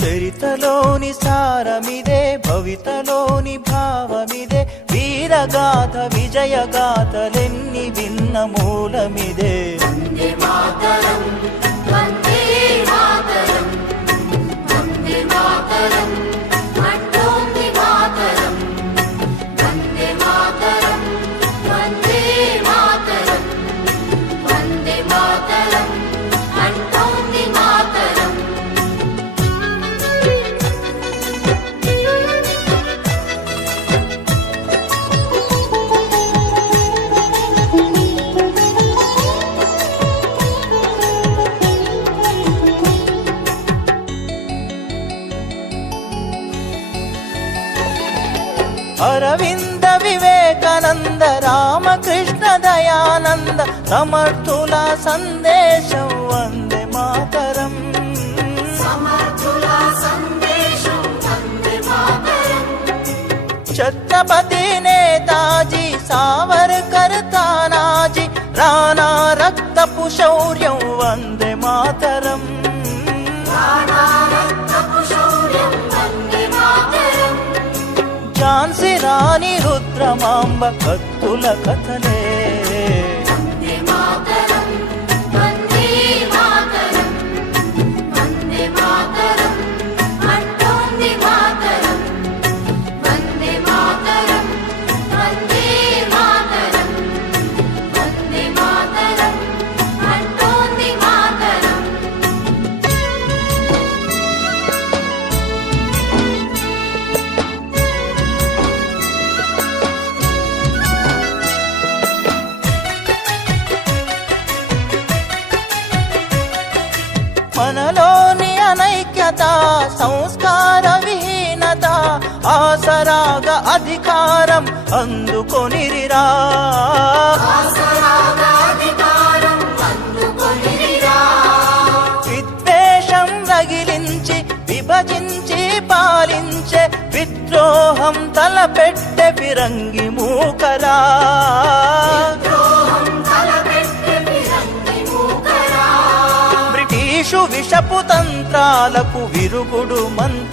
చరితలోని సారమిదే, భవితలోని భావమిదే, వీరగాథ విజయగాథలెన్ని విన్న మూలమిదే. వందే మాతరం, వందే మాతరం, వందే మాతరం అంటోంది మాతరం. వందే మాతరం, వందే మాతరం, వందే మాతరం అంటోంది మాతరం. అరవింద వివేకానంద రామకృష్ణ దయానంద సమర్థుల సందేశం వందే మాతరం. సమర్థుల సందేశం వందే మాతరం. ఛత్రపతి నేతాజీ సావర్కర్ తానాజీ రాణా రక్తపు శౌర్యం వందే మాతరం. రాణా రక్తపు శౌర్యం వందే మాతరం. ఝాన్సీ రాణి రుద్రమాంబ కత్తుల కథలే. వందే మాతరం, వందే మాతరం, వందే మాతరం అంటోంది మాతరం. వందే మాతరం, వందే మాతరం, వందే మాతరం అంటోంది మాతరం. మనలోని అనైక్యత సంస్కార విహీనత ఆసరాగా అధికారం అందుకొనిరిరా. ఆసరాగా అధికారం అందుకొనిరా. విద్వేషం రగిలించి విభజించి పాలించే విద్రోహం తలపెట్టె ఫిరంగి మూకరా. ద్రోహం తలపెట్టె ఫిరంగి మూకరా. బ్రిటిషు విషపు తంత్రాలకు విరుగుడు మంత్ర